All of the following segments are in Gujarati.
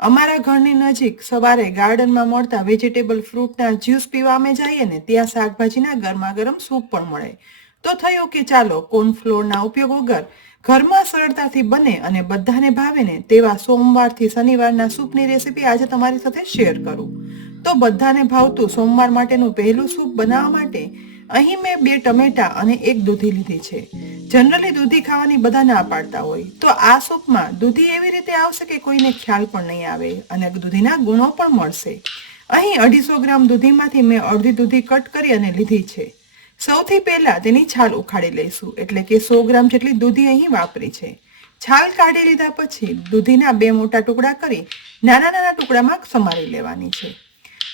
અમારા ઘરની નજીક સવારે ગાર્ડનમાં મળતા વેજીટેબલ ફ્રૂટના જ્યુસ પીવા અમે જઈએ ને ત્યાં શાકભાજીના ગરમા ગરમ સૂપ પણ મળે. તો થયું કે ચાલો કોર્નફ્લોરના ઉપયોગ વગર ઘરમાં સરળતાથી બને અને બધાને ભાવે ને તેવા સોમવારથી શનિવારના સૂપની રેસીપી આજે તમારી સાથે શેર કરું. તો બધાને ભાવતું સોમવાર માટેનું પહેલું સૂપ બનાવવા માટે અહીં મેં 2 ટમેટા અને 1 દૂધી લીધી છે. જનરલી દૂધી ખાવાની બધા ના પાડતા હોય, તો આ સૂપમાં દૂધી એવી રીતે આવશે કે કોઈને ખ્યાલ પણ નહીં આવે અને દૂધીના ગુણો પણ મળશે. અહીં 250 ગ્રામ દૂધીમાંથી મેં અડધી દૂધી કટ કરી અને લીધી છે. સૌથી પહેલા તેની છાલ ઉખાડી લઈશું, એટલે કે 100 ગ્રામ જેટલી દૂધી અહીં વાપરી છે. છાલ કાઢી લીધા પછી દૂધીના 2 મોટા ટુકડા કરી નાના નાના ટુકડામાં સમારી લેવાની છે.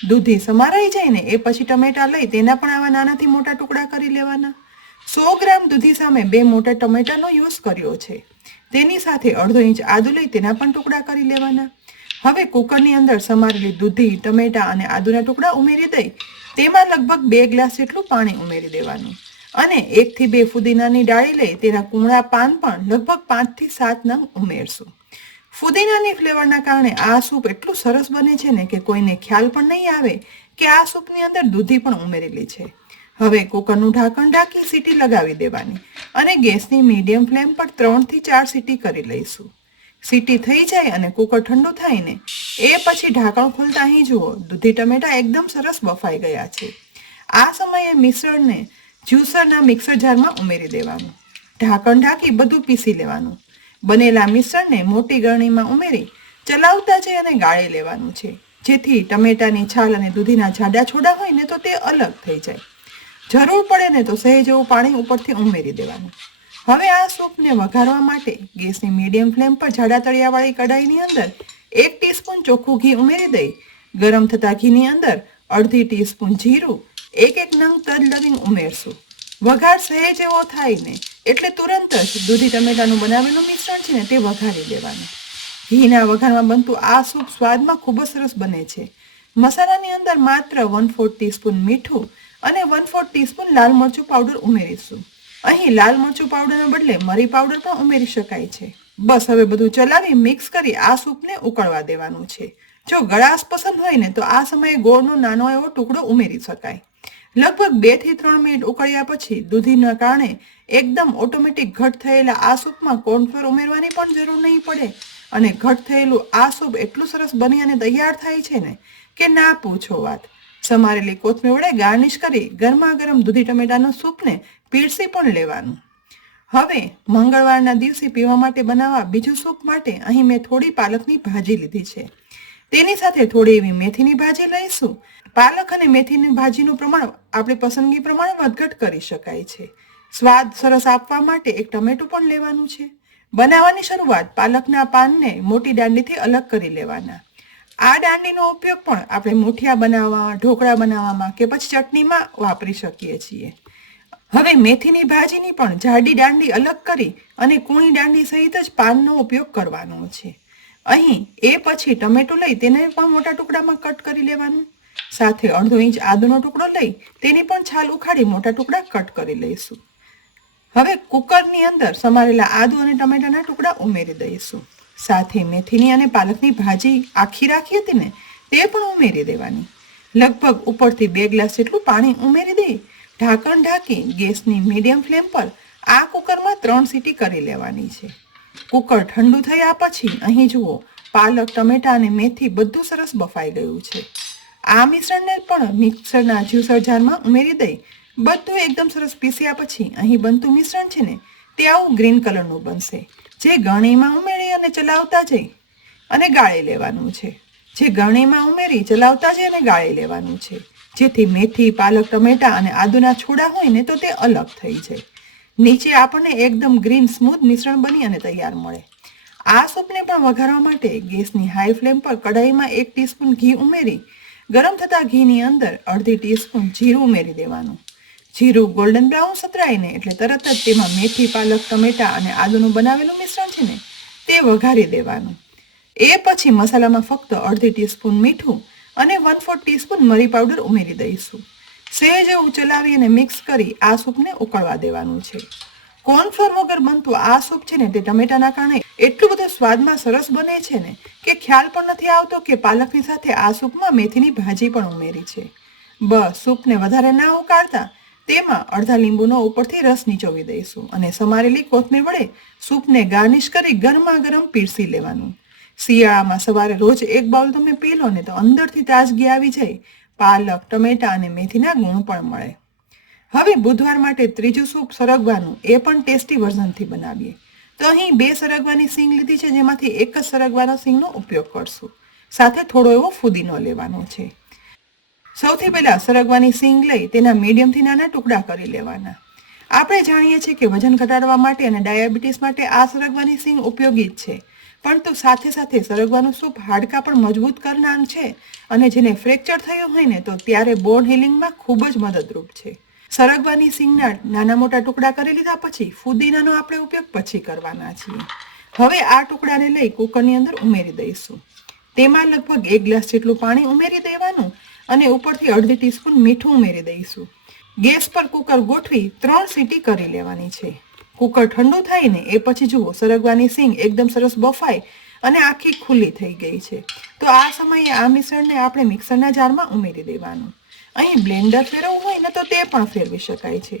દૂધી સમારાઈ જાય ને એ પછી ટમેટા લઈ તેના પણ આવા નાનાથી મોટા ટુકડા કરી લેવાના. 100 ગ્રામ દૂધી સામે 2 મોટા ટમેટાનો યુઝ કર્યો છે. તેની સાથે અડધો ઇંચ આદુ લઈ તેના પણ ટુકડા કરી લેવાના. હવે કુકરની અંદર સમારેલી દૂધી, ટમેટા અને આદુના ટુકડા ઉમેરી દઈ તેમાં લગભગ 2 ગ્લાસ જેટલું પાણી ઉમેરી દેવાનું અને 1 થી 2 ફુદીનાની ડાળી લઈ તેના કુમળા પાન પણ લગભગ 5 થી 7 નંગ ઉમેરશું. ફુદીનાની ફ્લેવરના કારણે આ સૂપ એટલું સરસ બને છે ને કે કોઈને ખ્યાલ પણ નહીં આવે કે આ સૂપની અંદર દૂધી પણ ઉમેરેલી છે. હવે કુકરનું ઢાંકણ ઢાંકી સીટી લગાવી દેવાની અને ગેસની મીડિયમ ફ્લેમ પર 3 થી 4 સીટી કરી લઈશું. સીટી થઈ જાય અને કુકર ઠંડુ થાય ને એ પછી ઢાંકણ ખોલતા અહીં જુઓ દૂધી ટમેટા એકદમ સરસ બફાઈ ગયા છે. આ સમયે મિશ્રણને જ્યુસરના મિક્સર જારમાં ઉમેરી દેવાનું. ઢાંકણ ઢાંકી બધું પીસી લેવાનું. બનેલા મિશ્રણને મોટી ગરણીમાં ઉમેરી ચલાવતા જઈ અને ગાળી લેવાનું છે, જેથી ટમેટાની છાલ અને દૂધીના જાડા છોડા હોય ને તો તે અલગ થઈ જાય. જરૂર પડે ને તો સહેજ એવું પાણી ઉપરથી ઉમેરી દેવાનું. હવે આ સૂપને વઘારવા માટે ગેસની મીડિયમ ફ્લેમ પર જાડા તળિયાવાળી કઢાઈની અંદર 1 ટીસ્પૂન ચોખ્ખું ઘી ઉમેરી દઈ ગરમ થતા ઘીની અંદર અડધી ટીસ્પૂન જીરું, 1 નંગ તજ લવિંગ ઉમેરશું. વઘાર સહેજ એવો થાય ને એટલે તુરંત જ દૂધી ટમેટાનું બનાવેલું મિશ્રણ છે ને તે વઘારી દેવાનું. ઘીના વઘારમાં બનતું આ સૂપ સ્વાદમાં ખૂબ જ સરસ બને છે. મસાલાની અંદર માત્ર 1/4 ટીસ્પૂન મીઠું અને 1/4 ટીસ્પૂન લાલ મરચું પાવડર ઉમેરીશું. અહીં લાલ મરચું પાવડરના બદલે મરી પાવડર પણ ઉમેરી શકાય છે. બસ હવે બધું ચલાવી મિક્સ કરી આ સૂપને ઉકળવા દેવાનું છે. જો ગળાશ પસંદ હોય ને તો આ સમયે ગોળનો નાનો એવો ટુકડો ઉમેરી શકાય. લગભગ 2 થી 3 મિનિટ ઉકળ્યા પછી દૂધીના કારણે એકદમ ઓટોમેટિક ઘટ થયેલા આ સૂપમાં કોર્નફ્લોર ઉમેરવાની પણ જરૂર નહીં પડે અને ઘટ થયેલું આ સૂપ એટલું સરસ બની અને તૈયાર થાય છે ને કે ના પૂછો વાત. સમારેલી કોથમીર વડે ગાર્નિશ કરી ગરમા ગરમ દૂધી ટમેટાનો સૂપને પીરસી પણ લેવાનું. હવે મંગળવારના દિવસે પીવા માટે બનાવવા બીજું સૂપ માટે અહીં મેં થોડી પાલકની ભાજી લીધી છે. તેની સાથે થોડી એવી મેથીની ભાજી લઈશું. પાલક અને મેથીની ભાજીનું પ્રમાણ આપણે પસંદગી પ્રમાણે વધઘટ કરી શકાય છે. સ્વાદ સરસ આપવા માટે 1 ટમેટું પણ લેવાનું છે. બનાવવાની શરૂઆત પાલકના પાનને મોટી દાંડીથી અલગ કરી લેવાના. આ દાંડીનો ઉપયોગ પણ આપણે મુઠિયા બનાવવામાં, ઢોકળા બનાવવામાં કે પછી ચટણીમાં વાપરી શકીએ છીએ. હવે મેથીની ભાજીની પણ જાડી દાંડી અલગ કરી અને કૂણી દાંડી સહિત જ પાનનો ઉપયોગ કરવાનો છે. અહીં એ પછી ટમેટું લઈ તેને પણ મોટા ટુકડામાં કટ કરી લેવાનું. સાથે અડધો ઇંચ આદુનો ટુકડો લઈ તેની પણ છાલ ઉખાડી મોટા ટુકડા કટ કરી લઈશું. હવે કુકરની અંદર સમારેલા આદુ અને ટમેટાના ટુકડા ઉમેરી દઈશું. સાથે મેથીની અને પાલકની ભાજી આખી રાખી હતી ને તે પણ ઉમેરી દેવાની. લગભગ ઉપરથી 2 ગ્લાસ જેટલું પાણી ઉમેરી દઈ ઢાંકણ ઢાંકી ગેસની મીડિયમ ફ્લેમ પર આ કુકરમાં 3 સીટી કરી લેવાની છે. કુકર ઠંડુ થયા પછી અહીં જુઓ પાલક, ટમેટા અને મેથી બધું સરસ બફાઈ ગયું છે. આ મિશ્રણને પણ મિક્સરના જ્યુસર જારમાં ઉમેરી દઈ બધું એકદમ સરસ પીસ્યા પછી અહીં બનતું મિશ્રણ છે ને તે આવું ગ્રીન કલરનું બનશે, જે ગળણીમાં ઉમેરી અને ચલાવતા જઈ અને ગાળી લેવાનું છે. જેથી મેથી, પાલક, ટમેટા અને આદુના છોડા હોય ને તો તે અલગ થઈ જાય. નીચે આપણને એકદમ ગ્રીન સ્મૂથ મિશ્રણ બની અને તૈયાર મળે. આ સૂપને પણ વઘારવા માટે ગેસની હાઈ ફ્લેમ પર કઢાઈમાં 1 ટીસ્પૂન ઘી ઉમેરી ગરમ થતા ઘીની અંદર અડધી ટીસ્પૂન જીરું ઉમેરી દેવાનું. જીરું ગોલ્ડન બ્રાઉન સતરાય ને એટલે તરત જ તેમાં મેથી, પાલક, ટમેટા અને આદુનું બનાવેલું મિશ્રણ છે ને તે વઘારી દેવાનું. એ પછી મસાલામાં ફક્ત અડધી ટીસ્પૂન મીઠું અને 1/4 ટીસ્પૂન મરી પાવડર ઉમેરી દઈશું. સહેજ એવું ચલાવી અને મિક્સ કરી આ સૂપને ઉકળવા દેવાનું છે. કોર્નફ્લોર વગર બનતું આ સૂપ છે ને તે ટમેટાના કારણે એટલું બધું સ્વાદમાં સરસ બને છે ને કે ખ્યાલ પણ નથી આવતો કે પાલકની સાથે આ સૂપમાં મેથીની ભાજી પણ ઉમેરી છે. બસ સૂપને વધારે ના ઉકાળતા તેમાં અડધા લીંબુનો ઉપરથી રસ નીચોવી દઈશું અને સમારેલી કોથમીર વડે સૂપને ગાર્નિશ કરી ગરમા ગરમ પીરસી લેવાનું. શિયાળામાં સવારે રોજ એક બાઉલ તમે પી લો ને તો અંદરથી તાજગી આવી જાય. પાલક, ટમેટા અને મેથીના ગુણ પણ મળે. હવે બુધવાર માટે ત્રીજું સૂપ સરગવાનું, એ પણ ટેસ્ટી વર્ઝનથી બનાવીએ. તો અહીં 2 સરગવાની સિંગ લીધી છે, જેમાંથી એક જ સરગવાનો સિંગનો ઉપયોગ કરશું. સાથે થોડો એવો ફુદીનો લેવાનો છે. સૌથી પહેલા સરગવાની સિંગ લઈ તેના મીડિયમથી નાના ટુકડા કરી લેવાના. આપણે જાણીએ છીએ કે વજન ઘટાડવા માટે અને ડાયાબિટીસ માટે આ સરગવાની સિંગ ઉપયોગી જ છે, પરંતુ સાથે સાથે સરગવાનું સૂપ હાડકાં પણ મજબૂત કરનાર છે અને જેને ફ્રેક્ચર થયું હોય ને તો ત્યારે બોન હિલિંગમાં ખૂબ જ મદદરૂપ છે. સરગવાની સિંગના નાના મોટા ટુકડા કરી લીધા પછી ફુદીનાનો આપણે ઉપયોગ પછી કરવાના છીએ. હવે આ ટુકડાને લઈ કુકરની અંદર ઉમેરી દઈશું. તેમાં લગભગ 1 ગ્લાસ જેટલું પાણી ઉમેરી દેવાનું અને ઉપરથી અડધી ટીસ્પૂન મીઠું ઉમેરી દઈશું. ગેસ પર કુકર ગોઠવી 3 સીટી કરી લેવાની છે. કુકર ઠંડુ થાય ને એ પછી જુઓ સરગવાની સિંગ એકદમ સરસ બફાઈ અને આખી ખુલ્લી થઈ ગઈ છે. તો આ સમયે આ મિશ્રણને આપણે મિક્સરના જારમાં ઉમેરી દેવાનું. અહીં બ્લેન્ડર ફેરવવું હોય ને તો તે પણ ફેરવી શકાય છે.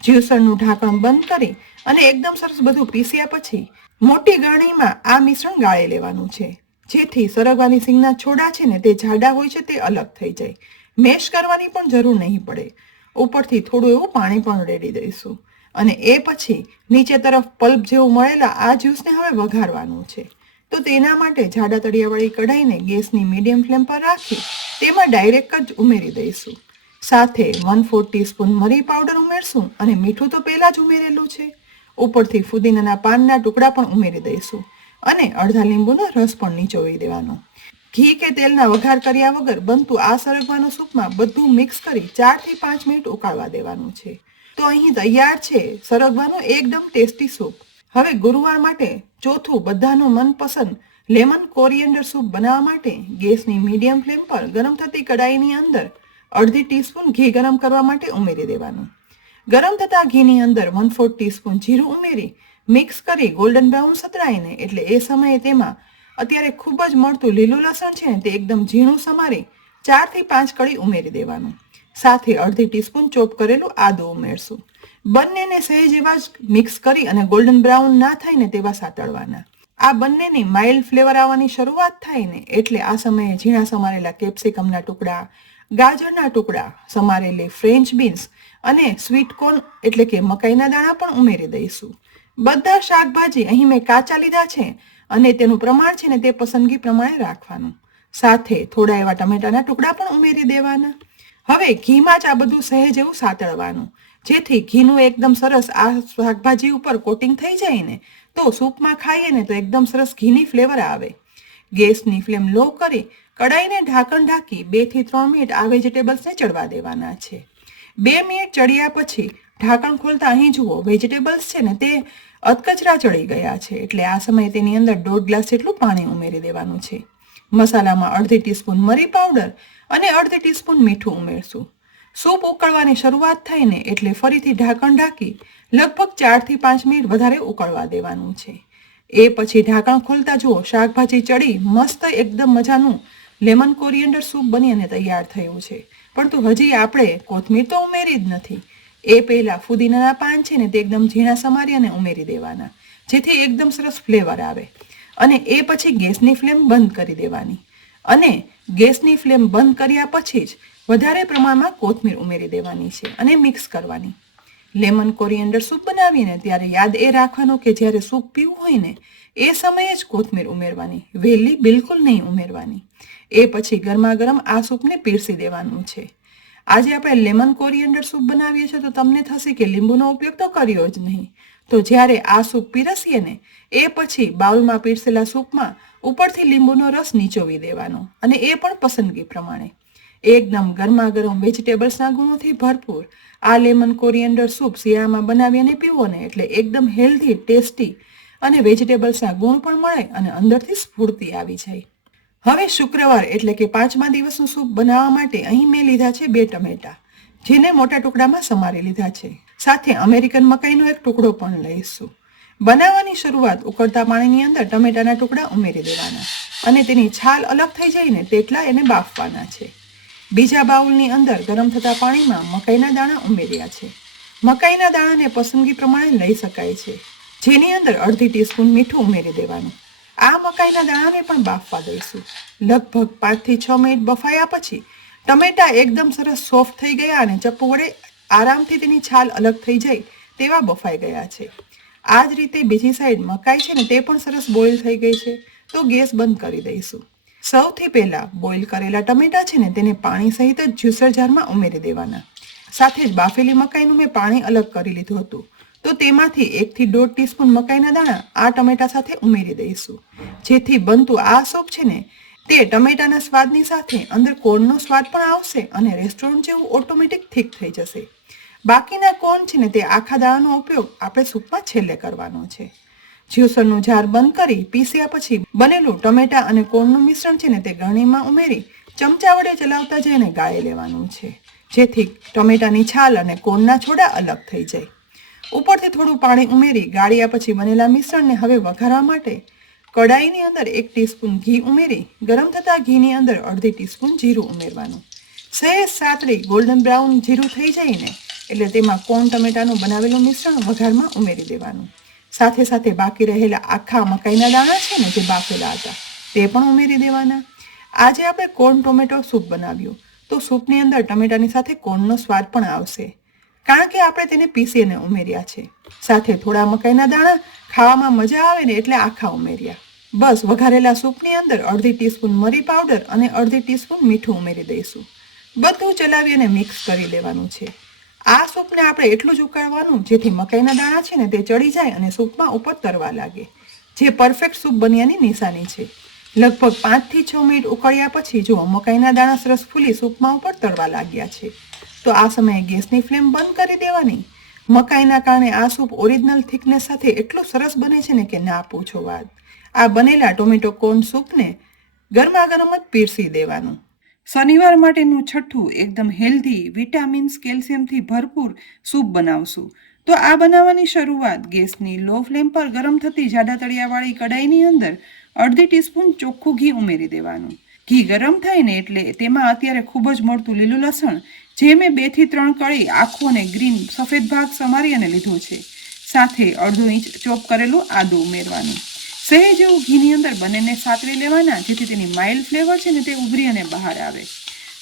જ્યુસરનું ઢાંકણ બંધ કરી અને એકદમ સરસ બધું પીસ્યા પછી મોટી ગાળણીમાં આ મિશ્રણ ગાળી લેવાનું છે, જેથી સરગવાની સિંગના છોડા છે ને તે જાડા હોય છે તે અલગ થઈ જાય. મેશ કરવાની પણ જરૂર નહીં પડે. ઉપરથી થોડું એવું પાણી પણ રેડી દઈશું અને એ પછી નીચે તરફ પલ્પ જેવું મળેલા આ જ્યુસને હવે વઘારવાનું છે. તો તેના માટે જાડા તળિયાવાળી કઢાઈને ગેસની મીડિયમ ફ્લેમ પર રાખી તેમાં ડાયરેક્ટ જ ઉમેરી દઈશું. સાથે 1/4 ટીસ્પૂન મરી પાવડર ઉમેરશું અને મીઠું તો પહેલા જ ઉમેરેલું છે. ઉપરથી ફુદીનાના પાનના ટુકડા પણ ઉમેરી દઈશું અને અડધા લીંબુનો રસ પણ નીચોવી દેવાનો. ઘી કે તેલના વઘાર કર્યા વગર બનતું આ સરગવાનું સૂપમાં બધું મિક્સ કરી 4 થી 5 મિનિટ ઉકાળવા દેવાનું છે. તો અહીં તૈયાર છે સરગવાનું એકદમ ટેસ્ટી સૂપ. હવે ગુરુવાર માટે ચોથું બધાનું મનપસંદ લેમન કોરિએન્ડર સૂપ બનાવવા માટે ગેસની મીડિયમ ફ્લેમ પર ગરમ થતી કડાઈની અંદર અડધી ટીસ્પૂન ઘી ગરમ કરવા માટે ઉમેરી દેવાનું. ગરમ થતા ઘીની અંદર 1/4 ટીસ્પૂન જીરું ઉમેરી મિક્સ કરી ગોલ્ડન બ્રાઉન સતરાઈને એટલે એ સમયે તેમાં અત્યારે ખૂબ જ મળતું લીલું લસણ છે ને તે એકદમ ઝીણું સમારી 4 થી 5 કળી ઉમેરી દેવાનું. સાથે અડધી ટીસ્પૂન ચોપ કરેલું આદું ઉમેરશું. બંનેને સહેજ એવા જ મિક્સ કરી અને ગોલ્ડન બ્રાઉન ના થાય ને તેવા સાતળવાના. આ બંનેની માઇલ્ડ ફ્લેવર આવવાની શરૂઆત થાય ને એટલે આ સમયે ઝીણા સમારેલા કેપ્સિકમના ટુકડા, ગાજરના ટુકડા, સમારેલી ફ્રેન્ચ બીન્સ અને સ્વીટ કોર્ન એટલે કે મકાઈના દાણા પણ ઉમેરી દઈશું. બધા શાકભાજી અહીં મેં કાચા લીધા છે અને તેનું પ્રમાણ છે ને તે પસંદગી પ્રમાણે રાખવાનું. સાથે થોડા એવા ટમેટાના ટુકડા પણ ઉમેરી દેવાના. હવે ઘીમાં જ આ બધું સહેજ એવું સાતળવાનું, જેથી ઘીનું એકદમ સરસ આ શાકભાજી ઉપર કોટિંગ થઈ જાય ને તો સૂપમાં ખાઈએ ને તો એકદમ સરસ ઘીની ફ્લેવર આવે. ગેસની ફ્લેમ લો કરી કડાઈને ઢાંકણ ઢાંકી 2 થી 3 મિનિટ આ વેજીટેબલ્સને ચડવા દેવાના છે. 2 મિનિટ ચડ્યા પછી ઢાંકણ ખોલતા અહીં જુઓ વેજીટેબલ્સ છે ને તે અધકચરા ચડી ગયા છે, એટલે આ સમયે તેની અંદર 1.5 ગ્લાસ જેટલું પાણી ઉમેરી દેવાનું છે. મસાલામાં અડધી ટીસ્પૂન મરી પાવડર અને અડધી ટીસ્પૂન મીઠું ઉમેરશું. સૂપ ઉકળવાની શરૂઆત થાય ને એટલે ફરીથી ઢાંકણ ઢાંકી લગભગ 4 થી 5 મિનિટ વધારે ઉકળવા દેવાનું છે. એ પછી ઢાંકણ ખોલતા જુઓ શાકભાજી ચડી મસ્ત એકદમ મજાનું લેમન કોરિએન્ડર સૂપ બની અને તૈયાર થયું છે. પરંતુ હજી આપણે કોથમીર તો ઉમેરી જ નથી. એ પહેલા ફુદીનાના પાન છે ને તે એકદમ ઝીણા સમારી અને ઉમેરી દેવાના, જેથી એકદમ સરસ ફ્લેવર આવે. અને એ પછી ગેસની ફ્લેમ બંધ કરી દેવાની અને ગેસની ફ્લેમ બંધ કર્યા પછી જ વધારે પ્રમાણમાં કોથમીર ઉમેરી દેવાની છે અને મિક્સ કરવાની. લેમન કોરિએન્ડર સૂપ બનાવીને ત્યારે યાદ એ રાખવાનું કે જ્યારે સૂપ પીવું હોય ને એ સમયે જ કોથમીર ઉમેરવાની, વહેલી બિલકુલ નહીં ઉમેરવાની. એ પછી ગરમા ગરમ આ સૂપને પીરસી દેવાનું છે. આજે આપણે લેમન કોરિએન્ડર સૂપ બનાવીએ છીએ તો તમને થશે કે લીંબુનો ઉપયોગ તો કર્યો જ નહીં. તો જ્યારે આ સૂપ પીરસીએ ને એ પછી બાઉલમાં પીરસેલા સૂપમાં ઉપરથી લીંબુનો રસ નીચોવી દેવાનો અને એ પણ પસંદગી પ્રમાણે. એકદમ ગરમા ગરમ વેજીટેબલ્સના ગુણોથી ભરપૂર આ લેમન કોરિએન્ડર સૂપ શિયાળામાં બનાવી અને પીવો ને એટલે એકદમ હેલ્ધી, ટેસ્ટી અને વેજીટેબલ્સના ગુણ પણ મળે અને અંદરથી સ્ફૂર્તિ આવી જાય. હવે શુક્રવાર એટલે કે 5મા દિવસનું સૂપ બનાવવા માટે અહીં મેં લીધા છે 2 ટમેટા, જેને મોટા ટુકડામાં સમારી લીધા છે. સાથે અમેરિકન મકાઈનો એક ટુકડો પણ લઈશું. બનાવવાની શરૂઆત ઉકળતા પાણીની અંદર ટમેટાના ટુકડા ઉમેરી દેવાના અને તેની છાલ અલગ થઈ જાય ને તેટલા એને બાફવાના છે. બીજા બાઉલની અંદર ગરમ થતા પાણીમાં મકાઈના દાણા ઉમેર્યા છે. મકાઈના દાણાને પસંદગી પ્રમાણે લઈ શકાય છે, જેની અંદર અડધી ટીસ્પૂન મીઠું ઉમેરી દેવાનું. આ મકાઈના દાણાને પણ બાફવા દઈશું. લગભગ 5 થી 6 મિનિટ બફાયા પછી ટમેટા એકદમ સરસ સોફ્ટ થઈ ગયા અને ચપ્પુ વડે આરામથી તેની છાલ અલગ થઈ જાય તેવા બફાઈ ગયા છે. આ જ રીતે બીજી સાઈડ મકાઈ છે ને તે પણ સરસ બોઇલ થઈ ગઈ છે, તો ગેસ બંધ કરી દઈશું. સૌથી પહેલા બોઇલ કરેલા ટમેટા છે ને તેને પાણી સહિત જ જ્યુસર જારમાં ઉમેરી દેવાના. સાથે જ બાફેલી મકાઈનું મેં પાણી અલગ કરી લીધું હતું, તો તેમાંથી 1 થી 1.5 ટીસ્પૂન મકાઈના દાણા આ ટમેટા સાથે ઉમેરી દઈશું, જેથી બનતું આ સૂપ છે ને તે ટમેટાના સ્વાદની સાથે અંદર કોર્નનો સ્વાદ પણ આવશે અને રેસ્ટોરન્ટ જેવું ઓટોમેટિક થીક થઈ જશે. બાકીના કોર્ન છે ને તે આખા દાણાનો ઉપયોગ આપણે સૂપમાં છેલ્લે કરવાનો છે. જ્યુસરનું જાર બંધ કરી પીસ્યા પછી બનેલું ટમેટા અને કોર્નનું મિશ્રણ છે ને તે ગળણીમાં ઉમેરી ચમચા વડે ચલાવતા જઈને ગાળી લેવાનું છે, જેથી ટમેટાની છાલ અને કોર્નના છોડા અલગ થઈ જાય. ઉપરથી થોડું પાણી ઉમેરી ગાળ્યા પછી બનેલા મિશ્રણને હવે વઘારવા માટે કડાઈની અંદર 1 ટીસ્પૂન ઘી ઉમેરી ગરમ થતા ઘીની અંદર અડધી ટીસ્પૂન જીરું ઉમેરવાનું. સહેજ સાતળી ગોલ્ડન બ્રાઉન જીરું થઈ જાય ને એટલે તેમાં કોર્ન ટમેટાનું બનાવેલું મિશ્રણ વઘારમાં ઉમેરી દેવાનું. સાથે સાથે બાકી રહેલા આખા મકાઈના દાણા છે ને જે બાફેલા હતા તે પણ ઉમેરી દેવાના. આજે આપણે કોર્ન ટોમેટો સૂપ બનાવ્યું, તો સૂપની અંદર ટમેટાની સાથે કોર્નનો સ્વાદ પણ આવશે, કારણ કે આપણે તેને પીસીને ઉમેર્યા છે. સાથે થોડા મકાઈના દાણા ખાવામાં મજા આવે ને એટલે આખા ઉમેર્યા. બસ વઘારેલા સૂપની અંદર અડધી ટીસ્પૂન મરી પાવડર અને અડધી ટીસ્પૂન મીઠું ઉમેરી દઈશું. બધું ચલાવી અને મિક્સ કરી લેવાનું છે. આ સૂપને આપણે એટલું જ ઉકાળવાનું જેથી મકાઈના દાણા છે ને તે ચડી જાય અને સૂપમાં ઉપર તરવા લાગે, જે પરફેક્ટ સૂપ બન્યાની નિશાની છે. લગભગ 5 થી 6 મિનિટ ઉકળ્યા પછી જો મકાઈના દાણા સરસ ફૂલી સૂપમાં ઉપર તરવા લાગ્યા છે, તો આ સમયે ગેસની ફ્લેમ બંધ કરી દેવાની. મકાઈના કારણે આ સૂપ ઓરિજિનલ થિકનેસ સાથે એટલું સરસ બને છે ને કે ના પૂછો વાત. આ બનેલા ટોમેટો કોર્ન સૂપને ગરમા ગરમ જ પીરસી દેવાનું. શનિવાર માટેનું છઠ્ઠું એકદમ હેલ્ધી વિટામિન્સ કેલ્શિયમથી ભરપૂર સૂપ બનાવશું. તો આ બનાવવાની શરૂઆત ગેસની લો ફ્લેમ પર ગરમ થતી જાડા તળિયાવાળી કડાઈની અંદર અડધી ટીસ્પૂન ચોખ્ખું ઘી ઉમેરી દેવાનું. ઘી ગરમ થાય ને એટલે તેમાં અત્યારે ખૂબ જ મળતું લીલું લસણ, જે મેં 2 થી 3 કળી આખું અને ગ્રીન સફેદ ભાગ સમારી અને લીધો છે, સાથે અડધો ઇંચ ચોપ કરેલું આદું ઉમેરવાનું. સહેજ એવું ઘીની અંદર બંનેને સાતળી લેવાના, જેથી તેની માઇલ્ડ ફ્લેવર છે ને તે ઉભરી અને બહાર આવે.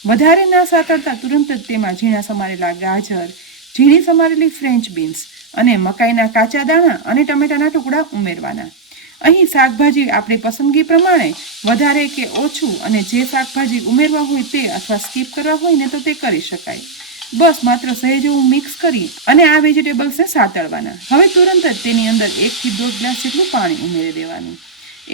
વધારે ના સાતળતા તુરંત જ તેમાં ઝીણા સમારેલા ગાજર, ઝીણી સમારેલી ફ્રેન્ચ બીન્સ અને મકાઈના કાચા દાણા અને ટમેટાના ટુકડા ઉમેરવાના. અહીં શાકભાજી આપણી પસંદગી પ્રમાણે વધારે કે ઓછું અને જે શાકભાજી ઉમેરવા હોય તે અથવા સ્કીપ કરવા હોય ને તો તે કરી શકાય. બસ માત્ર સહેજ એવું મિક્સ કરી અને આ વેજીટેબલ્સને સાતળવાના. હવે તુરંત જ તેની અંદર 1 થી 1.5 ગ્લાસ જેટલું પાણી ઉમેરી દેવાનું.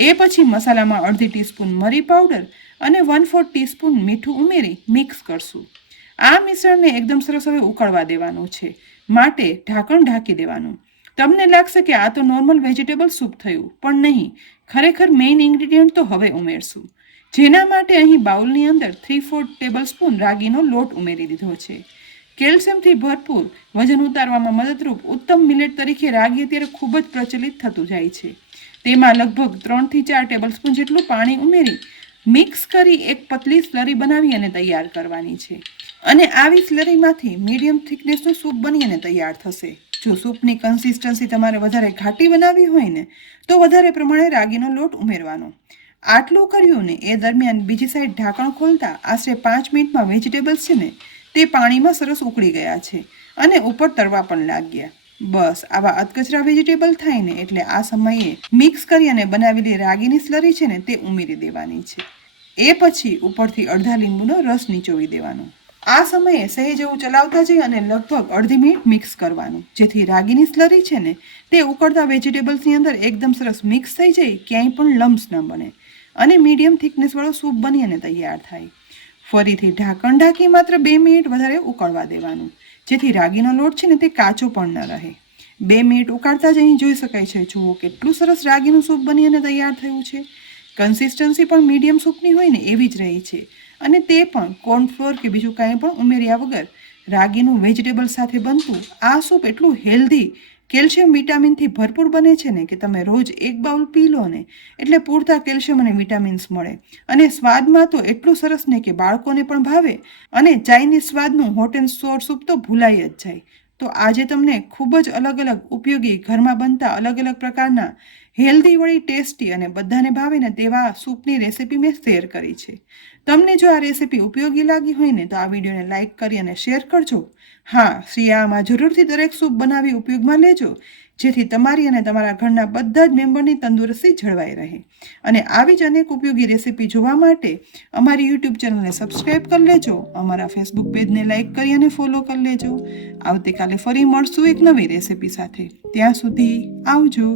એ પછી મસાલામાં અડધી ટીસ્પૂન મરી પાવડર અને 1/4 ટીસ્પૂન મીઠું ઉમેરી મિક્સ કરશું. આ મિશ્રણને એકદમ સરસ હવે ઉકળવા દેવાનું છે, માટે ઢાંકણ ઢાંકી દેવાનું. તમને લાગશે કે આ તો નોર્મલ વેજીટેબલ સૂપ થયું, પણ નહીં, ખરેખર મેઇન ઇન્ગ્રીડિયન્ટ તો હવે ઉમેરશું, જેના માટે અહીં બાઉલની અંદર 3/4 ટેબલસ્પૂન રાગીનો લોટ ઉમેરી દીધો છે. કેલ્શિયમથી ભરપૂર વજન ઉતારવામાં મદદરૂપ ઉત્તમ મિલેટ તરીકે રાગી અત્યારે ખૂબ જ પ્રચલિત થતું જાય છે. તેમાં લગભગ 3 થી 4 ટેબલસ્પૂન જેટલું પાણી ઉમેરી મિક્સ કરી એક પતલી સ્લરી બનાવી અને તૈયાર કરવાની છે. અને આવી સ્લરીમાંથી મીડિયમ થિકનેસનું સૂપ બની અને તૈયાર થશે. જો સૂપની કન્સિસ્ટન્સી તમારે વધારે ઘાટી બનાવવી હોય ને તો વધારે પ્રમાણે રાગીનો લોટ ઉમેરવાનો. આટલું કર્યું ને એ દરમિયાન બીજી સાઈડ ઢાંકણ ખોલતા આશરે 5 મિનિટમાં વેજીટેબલ્સ છે ને તે પાણીમાં સરસ ઉકળી ગયા છે અને ઉપર તરવા પણ લાગ્યા. બસ આવા અધકચરા વેજીટેબલ થાય ને એટલે આ સમયે મિક્સ કરી અને બનાવેલી રાગીની સ્લરી છે ને તે ઉમેરી દેવાની છે. એ પછી ઉપરથી અડધા લીંબુનો રસ નીચોવી દેવાનો. આ સમયે સહેજ એવું ચલાવતા જઈ અને લગભગ અડધી મિનિટ મિક્સ કરવાનું, જેથી રાગીની સ્લરી છે ને તે ઉકળતા વેજીટેબલ્સની અંદર એકદમ સરસ મિક્સ થઈ જાય, ક્યાંય પણ લમ્સ ન બને અને મીડિયમ થિકનેસવાળો સૂપ બની અને તૈયાર થાય. ફરીથી ઢાંકણ ઢાંકી માત્ર 2 મિનિટ વધારે ઉકળવા દેવાનું, જેથી રાગીનો લોટ છે ને તે કાચો પણ ન રહે. 2 મિનિટ ઉકાળતા જ અહીં જોઈ શકાય છે, જુઓ કેટલું સરસ રાગીનું સૂપ બની અને તૈયાર થયું છે. કન્સિસ્ટન્સી પણ મીડિયમ સૂપની હોય ને એવી જ રહી છે અને તે પણ કોર્નફ્લોર કે બીજું કાંઈ પણ ઉમેર્યા વગર રાગીનું વેજીટેબલ સાથે બનતું આ સૂપ એટલું હેલ્ધી, કેલ્શિયમ વિટામિનથી ભરપૂર બને છે ને કે તમે રોજ એક બાઉલ પી લો ને એટલે પૂરતા કેલ્શિયમ અને વિટામિન્સ મળે. અને સ્વાદમાં તો એટલું સરસ ને કે બાળકોને પણ ભાવે. અને ચાઇનીઝ સ્વાદનું હોટ એન્ડ સોર સૂપ તો ભૂલાઈ જ જાય. તો આજે તમને ખૂબ જ અલગ અલગ ઉપયોગી ઘરમાં બનતા અલગ અલગ પ્રકારના હેલ્ધી વળી ટેસ્ટી અને બધાને ભાવે ને તેવા સૂપની રેસીપી મેં શેર કરી છે. તમને જો આ રેસીપી ઉપયોગી લાગી હોય ને તો આ વિડીયોને લાઇક કરી અને શેર કરજો. હા, શિયાળામાં જરૂરથી દરેક સૂપ બનાવી ઉપયોગમાં લેજો, જેથી તમારી અને તમારા ઘરના બધા જ મેમ્બરની તંદુરસ્તી જળવાઈ રહે. અને આવી જ અનેક ઉપયોગી રેસીપી જોવા માટે અમારી યુટ્યુબ ચેનલને સબસ્ક્રાઈબ કરી લેજો, અમારા ફેસબુક પેજને લાઇક કરી અને ફોલો કરી લેજો. આવતીકાલે ફરી મળશું એક નવી રેસીપી સાથે. ત્યાં સુધી આવજો.